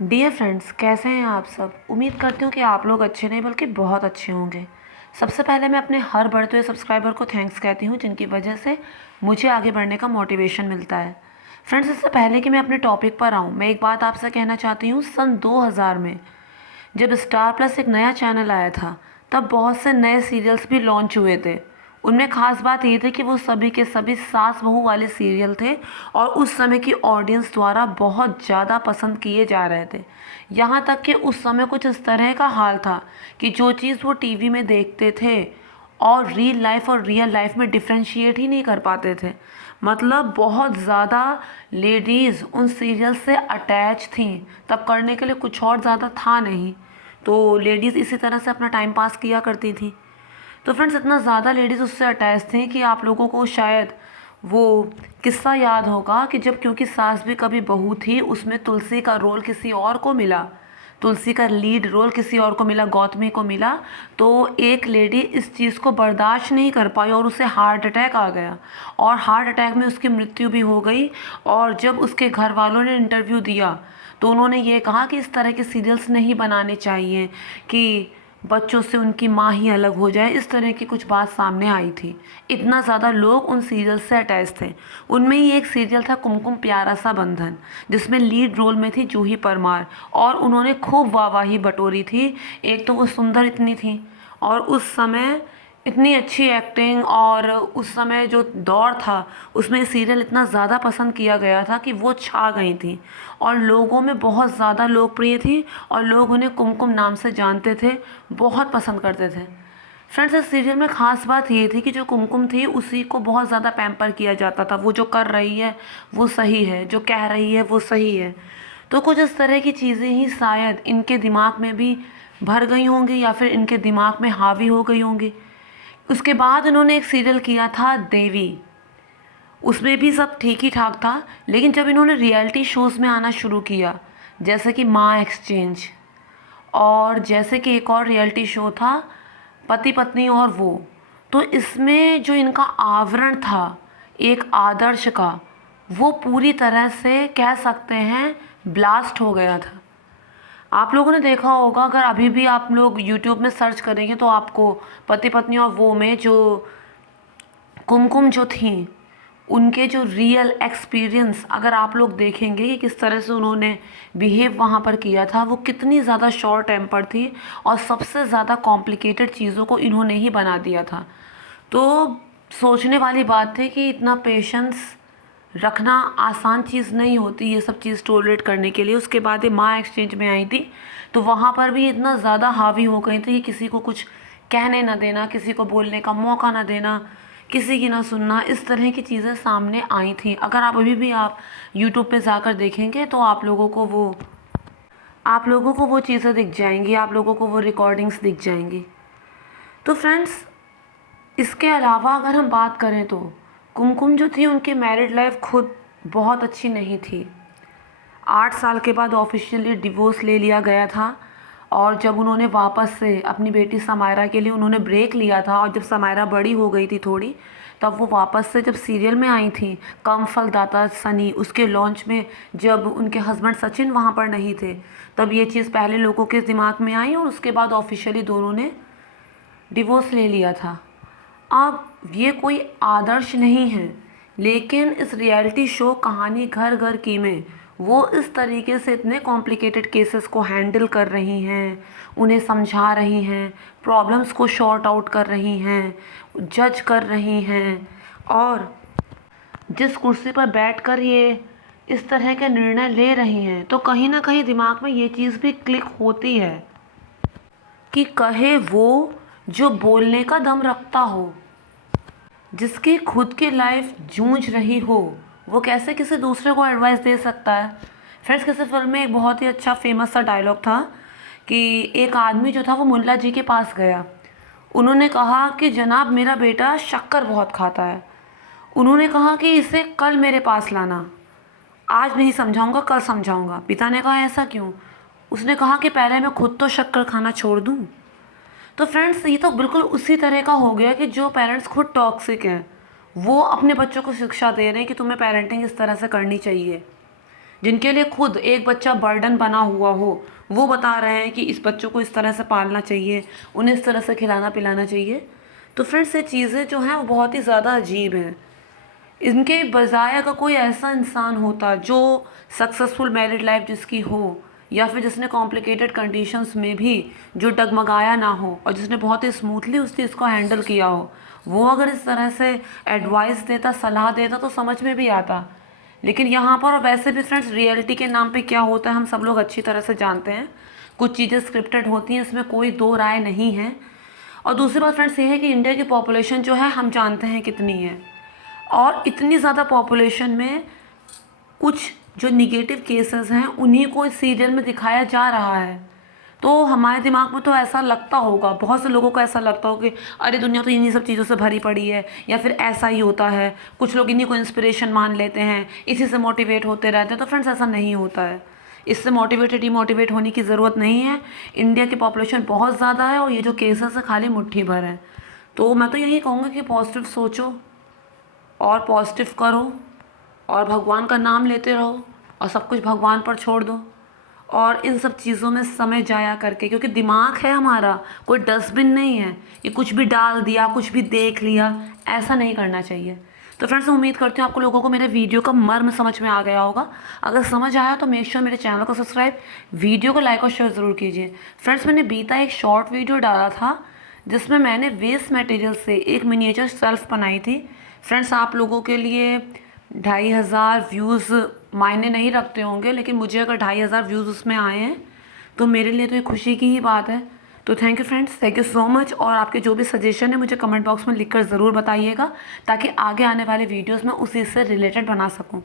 Dear friends, कैसे हैं आप सब। उम्मीद करती हूँ कि आप लोग अच्छे नहीं बल्कि बहुत अच्छे होंगे। सबसे पहले मैं अपने हर बढ़ते हुए सब्सक्राइबर को थैंक्स कहती हूँ, जिनकी वजह से मुझे आगे बढ़ने का मोटिवेशन मिलता है। फ्रेंड्स, इससे पहले कि मैं अपने टॉपिक पर आऊँ, मैं एक बात आपसे कहना चाहती हूँ। सन 2000 में जब स्टार प्लस एक नया चैनल आया था, तब बहुत से नए सीरियल्स भी लॉन्च हुए थे। उनमें ख़ास बात ये थी कि वो सभी के सभी सास बहू वाले सीरियल थे और उस समय की ऑडियंस द्वारा बहुत ज़्यादा पसंद किए जा रहे थे। यहाँ तक कि उस समय कुछ इस तरह का हाल था कि जो चीज़ वो टीवी में देखते थे और रियल लाइफ में डिफ्रेंशिएट ही नहीं कर पाते थे। मतलब बहुत ज़्यादा लेडीज़ उन सीरियल से अटैच थी। तब करने के लिए कुछ और ज़्यादा था नहीं, तो लेडीज़ इसी तरह से अपना टाइम पास किया करती थी। तो फ्रेंड्स, इतना ज़्यादा लेडीज़ उससे अटैच थी कि आप लोगों को शायद वो किस्सा याद होगा कि जब क्योंकि सास भी कभी बहू थी, उसमें तुलसी का रोल किसी और को मिला, तुलसी का लीड रोल किसी और को मिला, गौतमी को मिला। तो एक लेडी इस चीज़ को बर्दाश्त नहीं कर पाई और उसे हार्ट अटैक आ गया और हार्ट अटैक में उसकी मृत्यु भी हो गई। और जब उसके घर वालों ने इंटरव्यू दिया तो उन्होंने ये कहा कि इस तरह के सीरियल्स नहीं बनाने चाहिए कि बच्चों से उनकी माँ ही अलग हो जाए। इस तरह की कुछ बात सामने आई थी। इतना ज़्यादा लोग उन सीरियल से अटैच थे। उनमें ही एक सीरियल था कुमकुम प्यारा सा बंधन, जिसमें लीड रोल में थी जूही परमार और उन्होंने खूब वाहवाही बटोरी थी। एक तो वो सुंदर इतनी थी और उस समय इतनी अच्छी एक्टिंग, और उस समय जो दौर था उसमें सीरियल इतना ज़्यादा पसंद किया गया था कि वो छा गई थी और लोगों में बहुत ज़्यादा लोकप्रिय थी और लोग उन्हें कुमकुम नाम से जानते थे, बहुत पसंद करते थे। फ्रेंड्स, इस सीरियल में ख़ास बात ये थी कि जो कुमकुम थी उसी को बहुत ज़्यादा पैम्पर किया जाता था। वो जो कर रही है वो सही है, जो कह रही है वो सही है। तो कुछ इस तरह की चीज़ें ही शायद इनके दिमाग में भी भर गई होंगी या फिर इनके दिमाग में हावी हो गई होंगी। उसके बाद उन्होंने एक सीरियल किया था देवी। उसमें भी सब ठीक ही ठाक था, लेकिन जब इन्होंने रियलिटी शोज़ में आना शुरू किया, जैसे कि माँ एक्सचेंज, और जैसे कि एक और रियलिटी शो था पति पत्नी और वो, तो इसमें जो इनका आवरण था एक आदर्श का, वो पूरी तरह से कह सकते हैं ब्लास्ट हो गया था। आप लोगों ने देखा होगा, अगर अभी भी आप लोग यूट्यूब में सर्च करेंगे तो आपको पति पत्नी और वो में जो कुमकुम जो थी, उनके जो रियल एक्सपीरियंस अगर आप लोग देखेंगे कि किस तरह से उन्होंने बिहेव वहाँ पर किया था, वो कितनी ज़्यादा शॉर्ट टेम्पर थी और सबसे ज़्यादा कॉम्प्लिकेटेड चीज़ों को इन्होंने ही बना दिया था। तो सोचने वाली बात थी कि इतना पेशेंस रखना आसान चीज़ नहीं होती ये सब चीज़ टॉलरेट करने के लिए। उसके बाद ये माँ एक्सचेंज में आई थी तो वहाँ पर भी इतना ज़्यादा हावी हो गई थी कि किसी को कुछ कहने ना देना, किसी को बोलने का मौका ना देना, किसी की ना सुनना, इस तरह की चीज़ें सामने आई थी। अगर आप अभी भी आप यूट्यूब पे जाकर देखेंगे तो आप लोगों को वो चीज़ें दिख जाएंगी, आप लोगों को वो रिकॉर्डिंग्स दिख जाएंगी। तो फ्रेंड्स, इसके अलावा अगर हम बात करें तो कुमकुम जो थी उनकी मैरिड लाइफ खुद बहुत अच्छी नहीं थी। 8 साल के बाद ऑफिशियली डिवोर्स ले लिया गया था और जब उन्होंने वापस से अपनी बेटी समायरा के लिए उन्होंने ब्रेक लिया था और जब समायरा बड़ी हो गई थी थोड़ी, तब वो वापस से जब सीरियल में आई थी कम फल दाता सनी, उसके लॉन्च में जब उनके हस्बैंड सचिन वहाँ पर नहीं थे, तब ये चीज़ पहले लोगों के दिमाग में आई और उसके बाद ऑफिशियली दोनों ने डिवोर्स ले लिया था। अब ये कोई आदर्श नहीं है, लेकिन इस रियलिटी शो कहानी घर घर की में वो इस तरीके से इतने कॉम्प्लिकेटेड केसेस को हैंडल कर रही हैं, उन्हें समझा रही हैं, प्रॉब्लम्स को शॉर्ट आउट कर रही हैं, जज कर रही हैं, और जिस कुर्सी पर बैठकर ये इस तरह के निर्णय ले रही हैं, तो कहीं ना कहीं दिमाग में ये चीज़ भी क्लिक होती है कि कहे वो जो बोलने का दम रखता हो, जिसकी खुद की लाइफ जूझ रही हो, वो कैसे किसी दूसरे को एडवाइस दे सकता है। फ्रेंड्स, किसी फिल्म में एक बहुत ही अच्छा फेमस सा डायलॉग था कि एक आदमी जो था वो मुल्ला जी के पास गया। उन्होंने कहा कि जनाब, मेरा बेटा शक्कर बहुत खाता है। उन्होंने कहा कि इसे कल मेरे पास लाना, आज नहीं समझाऊंगा कल समझाऊंगा। पिता ने कहा ऐसा क्यों? उसने कहा कि पहले मैं खुद तो शक्कर खाना छोड़ दूं। तो फ्रेंड्स, ये तो बिल्कुल उसी तरह का हो गया कि जो पेरेंट्स खुद टॉक्सिक हैं वो अपने बच्चों को शिक्षा दे रहे हैं कि तुम्हें पेरेंटिंग इस तरह से करनी चाहिए। जिनके लिए खुद एक बच्चा बर्डन बना हुआ हो, वो बता रहे हैं कि इस बच्चों को इस तरह से पालना चाहिए, उन्हें इस तरह से खिलाना पिलाना चाहिए। तो फ्रेंड्स ये चीज़ें जो हैं वो बहुत ही ज़्यादा अजीब हैं। इनके बजाय अगर कोई ऐसा इंसान होता जो सक्सेसफुल मैरिड लाइफ जिसकी हो, या फिर जिसने कॉम्प्लिकेटेड कंडीशंस में भी जो डगमगाया ना हो और जिसने बहुत ही स्मूथली उस चीज़ को हैंडल किया हो, वो अगर इस तरह से एडवाइस देता, सलाह देता तो समझ में भी आता। लेकिन यहाँ पर, और वैसे भी फ्रेंड्स रियलिटी के नाम पे क्या होता है हम सब लोग अच्छी तरह से जानते हैं। कुछ चीज़ें स्क्रिप्टेड होती हैं, इसमें कोई दो राय नहीं है। और दूसरी बात फ्रेंड्स ये है कि इंडिया की पॉपुलेशन जो है हम जानते हैं कितनी है, और इतनी ज़्यादा पॉपुलेशन में कुछ जो निगेटिव केसेस हैं उन्हीं को इस सीरियल में दिखाया जा रहा है। तो हमारे दिमाग में तो ऐसा लगता होगा, बहुत से लोगों को ऐसा लगता होगा कि अरे दुनिया तो इन्हीं सब चीज़ों से भरी पड़ी है, या फिर ऐसा ही होता है, कुछ लोग इन्हीं को इंस्पिरेशन मान लेते हैं, इसी से मोटिवेट होते रहते हैं। तो फ्रेंड्स ऐसा नहीं होता है, इससे मोटिवेटेड डिमोटिवेट होने की ज़रूरत नहीं है। इंडिया की पॉपुलेशन बहुत ज़्यादा है और ये जो केसेस है खाली मुट्ठी भर है। तो मैं तो यही कहूँगा कि पॉजिटिव सोचो और पॉजिटिव करो और भगवान का नाम लेते रहो और सब कुछ भगवान पर छोड़ दो, और इन सब चीज़ों में समय जाया करके, क्योंकि दिमाग है हमारा, कोई डस्टबिन नहीं है कि कुछ भी डाल दिया, कुछ भी देख लिया, ऐसा नहीं करना चाहिए। तो फ्रेंड्स मैं उम्मीद करती हूँ आपको लोगों को मेरे वीडियो का मर्म समझ में आ गया होगा। अगर समझ आया तो मेक श्योर मेरे चैनल को सब्सक्राइब, वीडियो को लाइक और शेयर ज़रूर कीजिए। फ्रेंड्स मैंने बीता एक शॉर्ट वीडियो डाला था जिसमें मैंने वेस्ट मटेरियल से एक मिनिएचर सेल्फ बनाई थी। फ्रेंड्स आप लोगों के लिए 2500 व्यूज़ मायने नहीं रखते होंगे, लेकिन मुझे अगर 2500 व्यूज़ उसमें आए हैं तो मेरे लिए तो ये खुशी की ही बात है। तो thank you friends, thank you so much. और आपके जो भी सजेशन है मुझे कमेंट बॉक्स में लिखकर ज़रूर बताइएगा, ताकि आगे आने वाले वीडियोस में उसी से रिलेटेड बना सकूं।